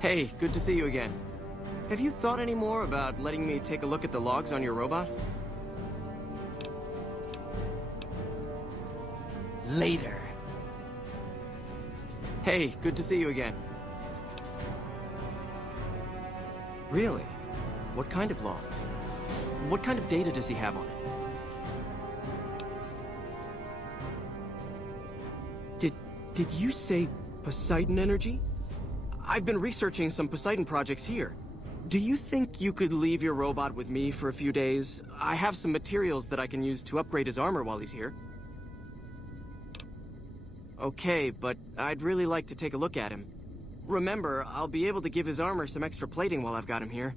Hey, good to see you again. Have you thought any more about letting me take a look at the logs on your robot? Later. Hey, good to see you again. Really? What kind of logs? What kind of data does he have on it? Did you say Poseidon energy? I've been researching some Poseidon projects here. Do you think you could leave your robot with me for a few days? I have some materials that I can use to upgrade his armor while he's here. Okay, but I'd really like to take a look at him. Remember, I'll be able to give his armor some extra plating while I've got him here.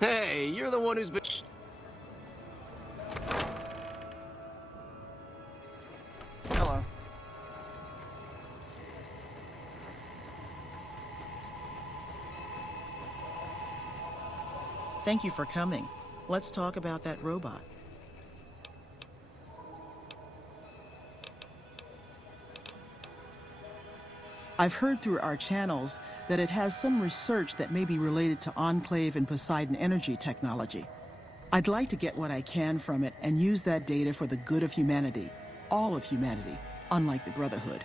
Hey, you're the one who's been... Hello. Thank you for coming. Let's talk about that robot. I've heard through our channels that it has some research that may be related to Enclave and Poseidon energy technology. I'd like to get what I can from it and use that data for the good of humanity, all of humanity, unlike the Brotherhood.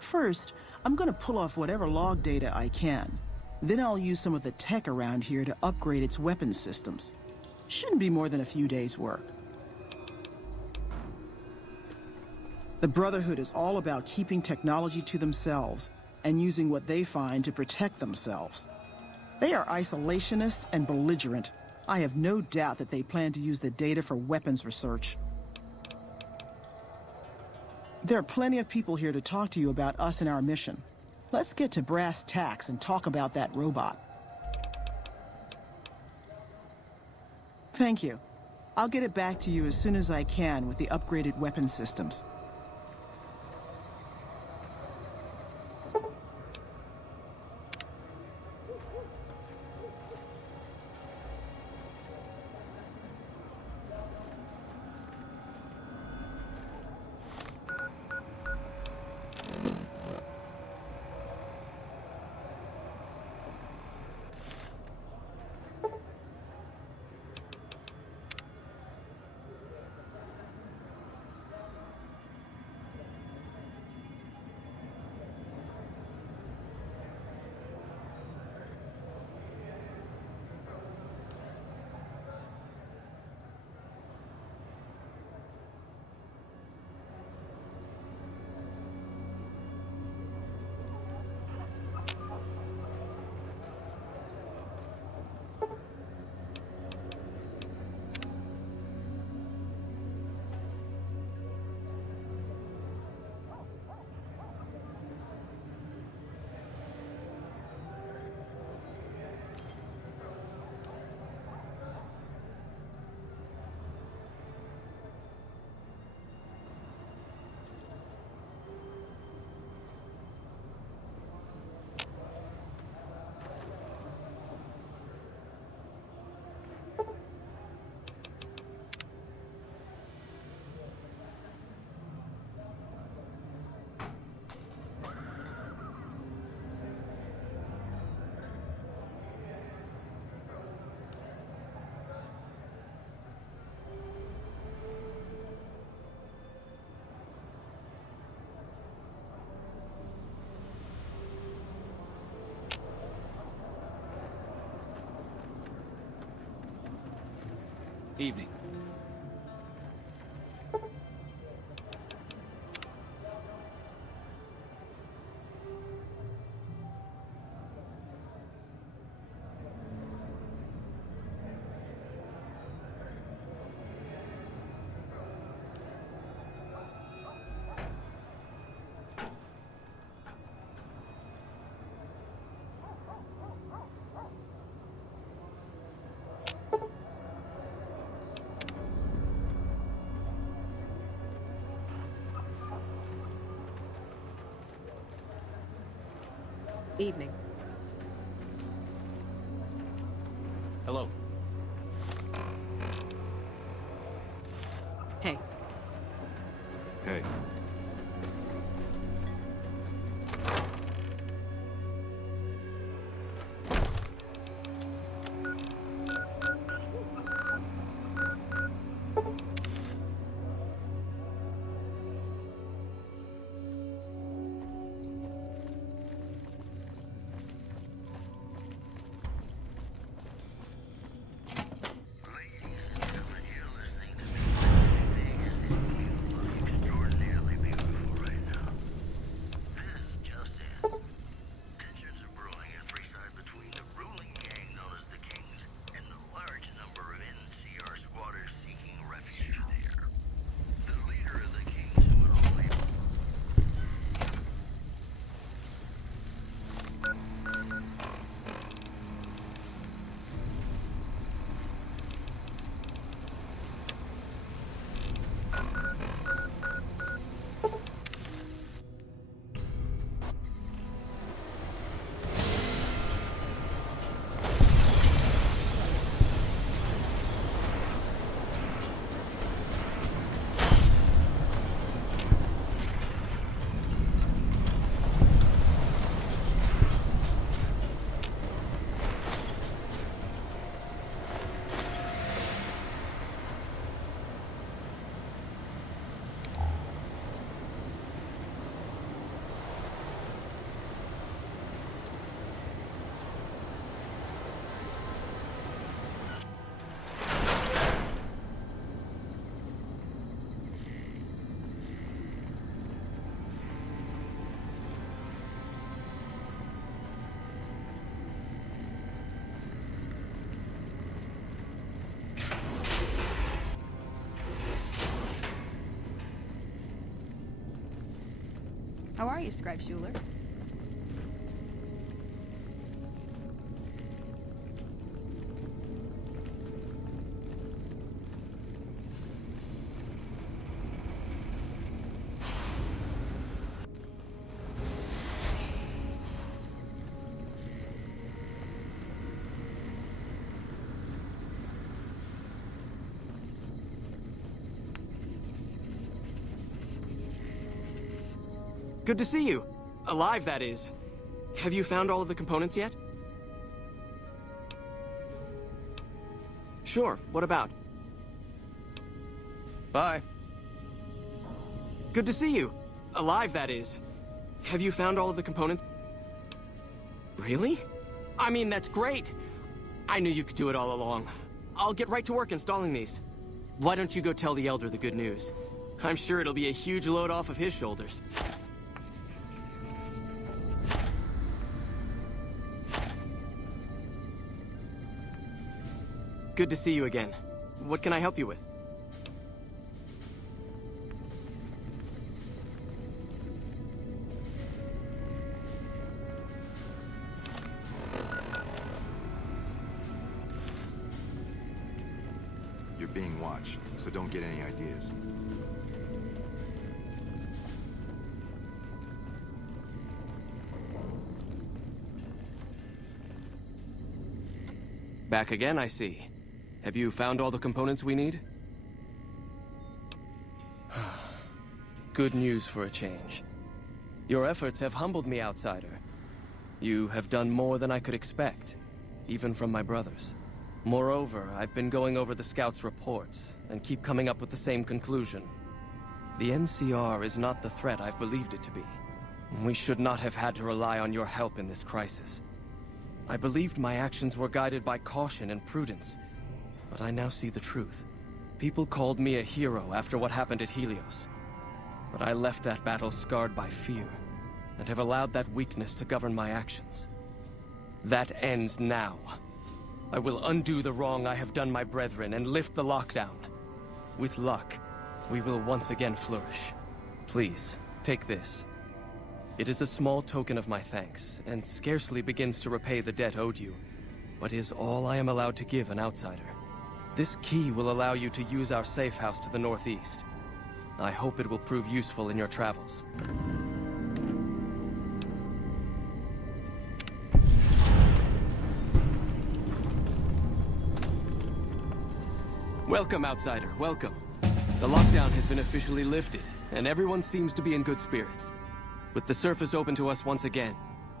First, I'm going to pull off whatever log data I can. Then I'll use some of the tech around here to upgrade its weapons systems. Shouldn't be more than a few days' work. The Brotherhood is all about keeping technology to themselves and using what they find to protect themselves. They are isolationist and belligerent. I have no doubt that they plan to use the data for weapons research. There are plenty of people here to talk to you about us and our mission. Let's get to brass tacks and talk about that robot. Thank you. I'll get it back to you as soon as I can with the upgraded weapon systems. Evening. Evening. Hello. Hey. Hey. How are you, Scribe Schuler? Good to see you. Alive, that is. Have you found all of the components yet? Sure, what about? Bye. Good to see you. Alive, that is. Have you found all of the components? Really? I mean, that's great. I knew you could do it all along. I'll get right to work installing these. Why don't you go tell the Elder the good news? I'm sure it'll be a huge load off of his shoulders. Good to see you again. What can I help you with? You're being watched, so don't get any ideas. Back again, I see. Have you found all the components we need? Good news for a change. Your efforts have humbled me, outsider. You have done more than I could expect, even from my brothers. Moreover, I've been going over the Scouts' reports, and keep coming up with the same conclusion. The NCR is not the threat I've believed it to be. We should not have had to rely on your help in this crisis. I believed my actions were guided by caution and prudence, but I now see the truth. People called me a hero after what happened at Helios. But I left that battle scarred by fear, and have allowed that weakness to govern my actions. That ends now. I will undo the wrong I have done my brethren and lift the lockdown. With luck, we will once again flourish. Please, take this. It is a small token of my thanks, and scarcely begins to repay the debt owed you, but is all I am allowed to give an outsider. This key will allow you to use our safe house to the northeast. I hope it will prove useful in your travels. Welcome, outsider, welcome. The lockdown has been officially lifted, and everyone seems to be in good spirits. With the surface open to us once again,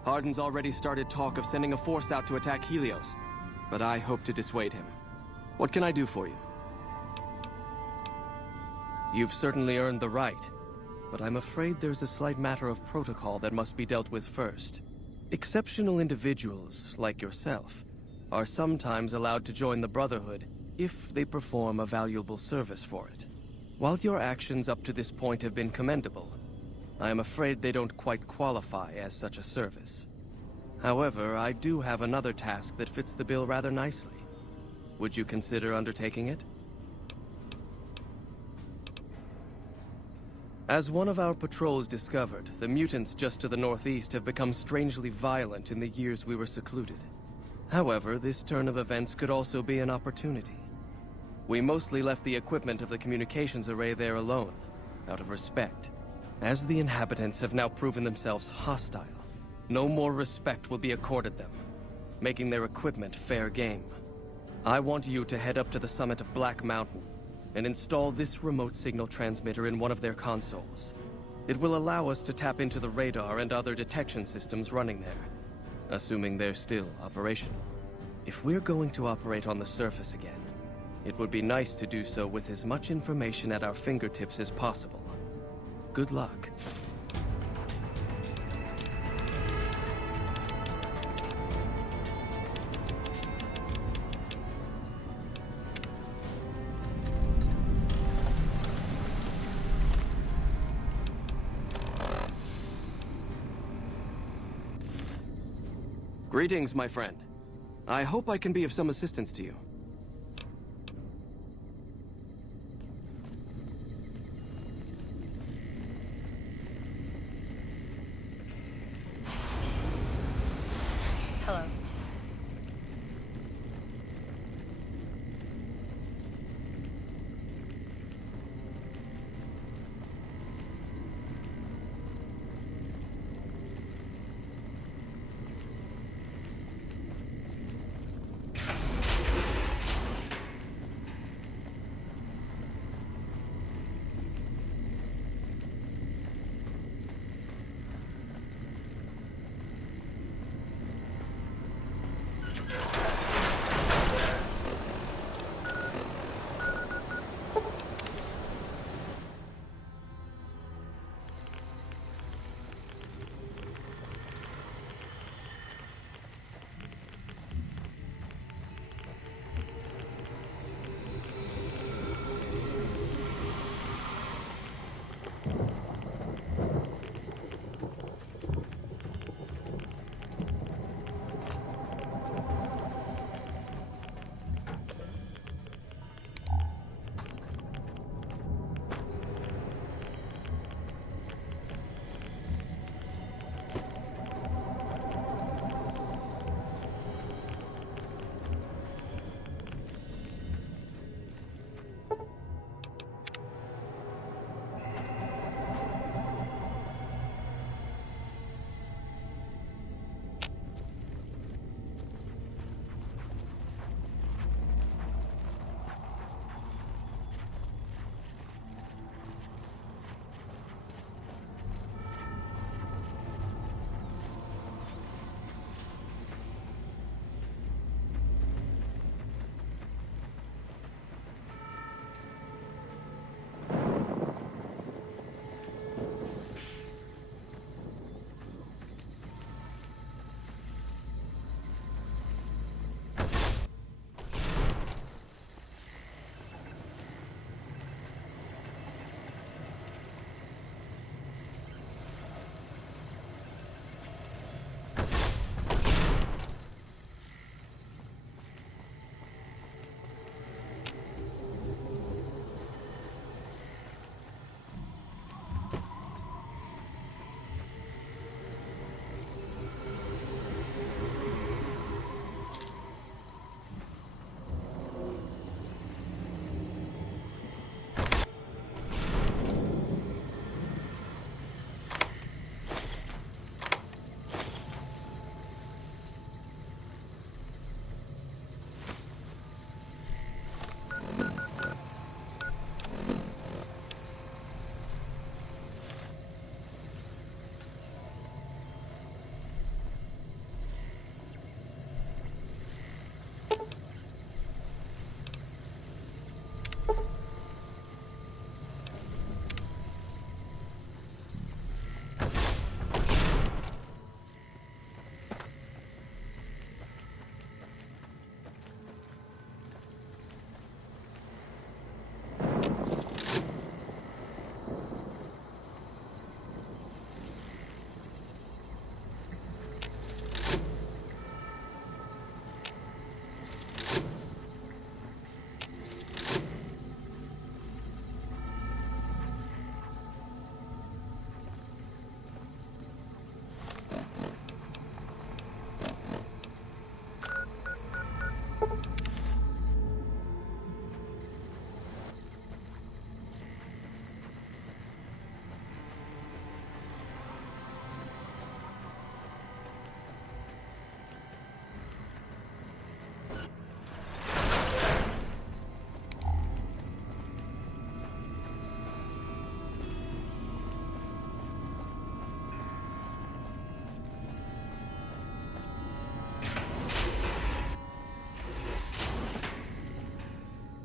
Hardin's already started talk of sending a force out to attack Helios, but I hope to dissuade him. What can I do for you? You've certainly earned the right, but I'm afraid there's a slight matter of protocol that must be dealt with first. Exceptional individuals, like yourself, are sometimes allowed to join the Brotherhood if they perform a valuable service for it. While your actions up to this point have been commendable, I am afraid they don't quite qualify as such a service. However, I do have another task that fits the bill rather nicely. Would you consider undertaking it? As one of our patrols discovered, the mutants just to the northeast have become strangely violent in the years we were secluded. However, this turn of events could also be an opportunity. We mostly left the equipment of the communications array there alone, out of respect. As the inhabitants have now proven themselves hostile, no more respect will be accorded them, making their equipment fair game. I want you to head up to the summit of Black Mountain and install this remote signal transmitter in one of their consoles. It will allow us to tap into the radar and other detection systems running there, assuming they're still operational. If we're going to operate on the surface again, it would be nice to do so with as much information at our fingertips as possible. Good luck. Greetings, my friend. I hope I can be of some assistance to you. Hello.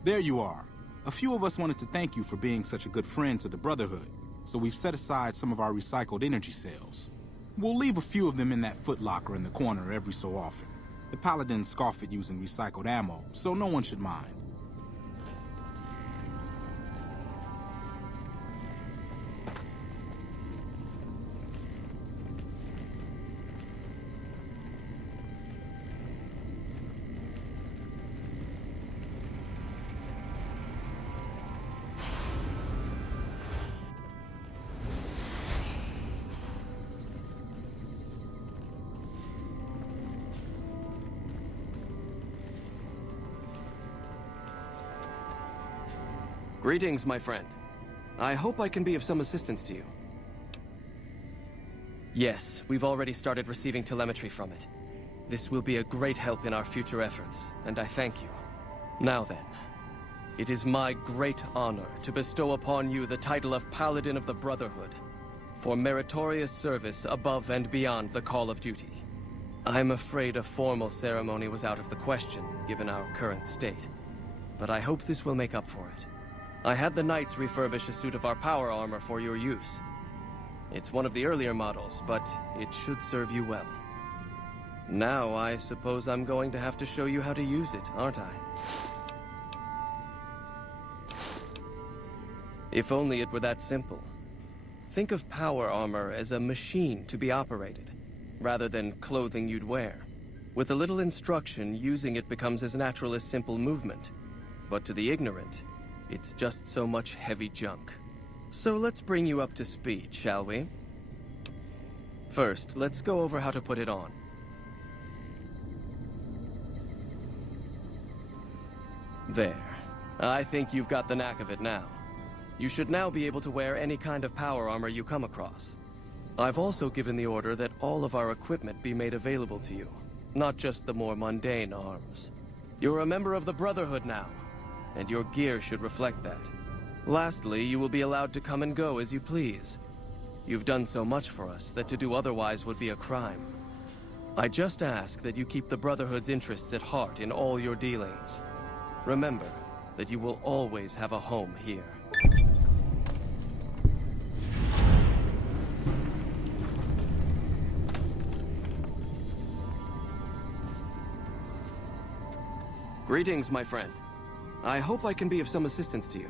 There you are. A few of us wanted to thank you for being such a good friend to the Brotherhood, so we've set aside some of our recycled energy cells. We'll leave a few of them in that footlocker in the corner every so often. The Paladins scoff at using recycled ammo, so no one should mind. Greetings, my friend. I hope I can be of some assistance to you. Yes, we've already started receiving telemetry from it. This will be a great help in our future efforts, and I thank you. Now then, it is my great honor to bestow upon you the title of Paladin of the Brotherhood, for meritorious service above and beyond the call of duty. I'm afraid a formal ceremony was out of the question, given our current state, but I hope this will make up for it. I had the Knights refurbish a suit of our power armor for your use. It's one of the earlier models, but it should serve you well. Now, I suppose I'm going to have to show you how to use it, aren't I? If only it were that simple. Think of power armor as a machine to be operated, rather than clothing you'd wear. With a little instruction, using it becomes as natural as simple movement. But to the ignorant, it's just so much heavy junk. So let's bring you up to speed, shall we? First, let's go over how to put it on. There. I think you've got the knack of it now. You should now be able to wear any kind of power armor you come across. I've also given the order that all of our equipment be made available to you, not just the more mundane arms. You're a member of the Brotherhood now, and your gear should reflect that. Lastly, you will be allowed to come and go as you please. You've done so much for us that to do otherwise would be a crime. I just ask that you keep the Brotherhood's interests at heart in all your dealings. Remember that you will always have a home here. Greetings, my friend. I hope I can be of some assistance to you.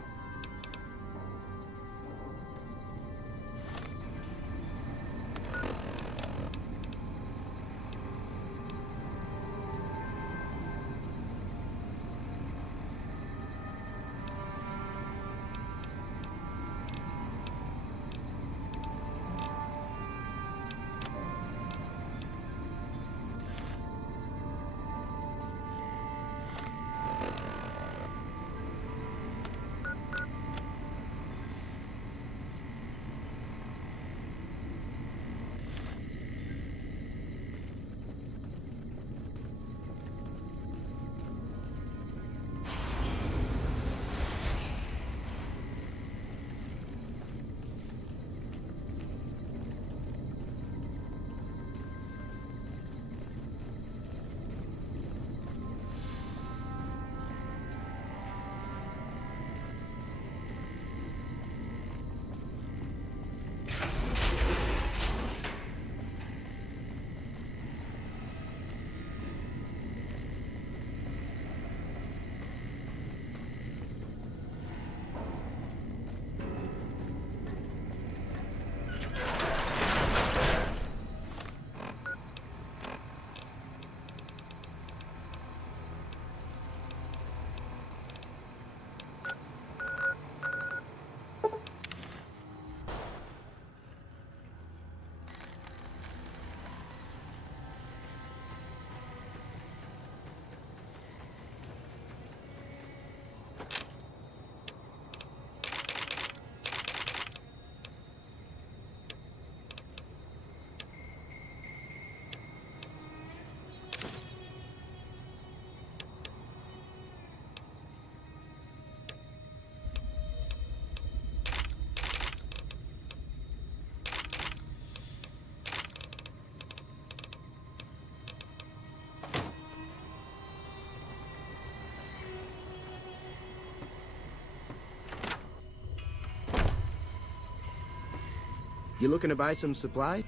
You looking to buy some supplies?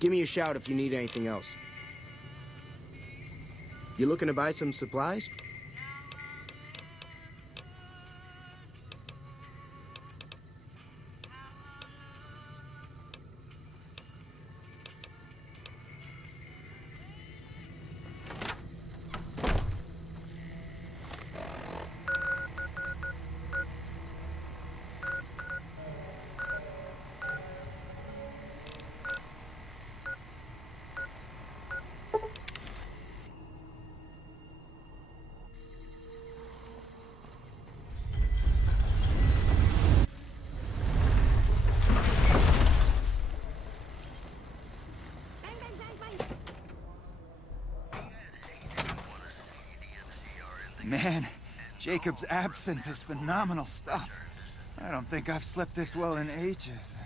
Give me a shout if you need anything else. You looking to buy some supplies? Man, Jacob's absinthe is phenomenal stuff. I don't think I've slept this well in ages.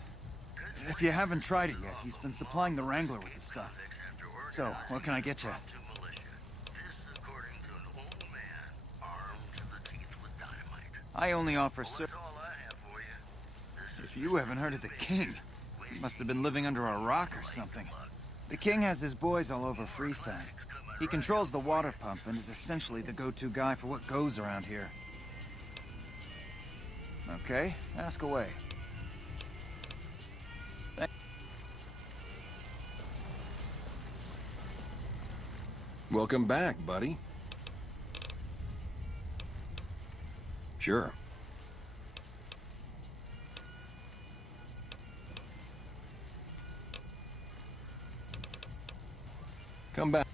If you haven't tried it yet, he's been supplying the Wrangler with the stuff. So, what can I get you? I only offer If you haven't heard of the King, you must have been living under a rock or something. The King has his boys all over Freeside. He controls the water pump and is essentially the go-to guy for what goes around here. Okay, ask away. Welcome back, buddy. Sure. Come back.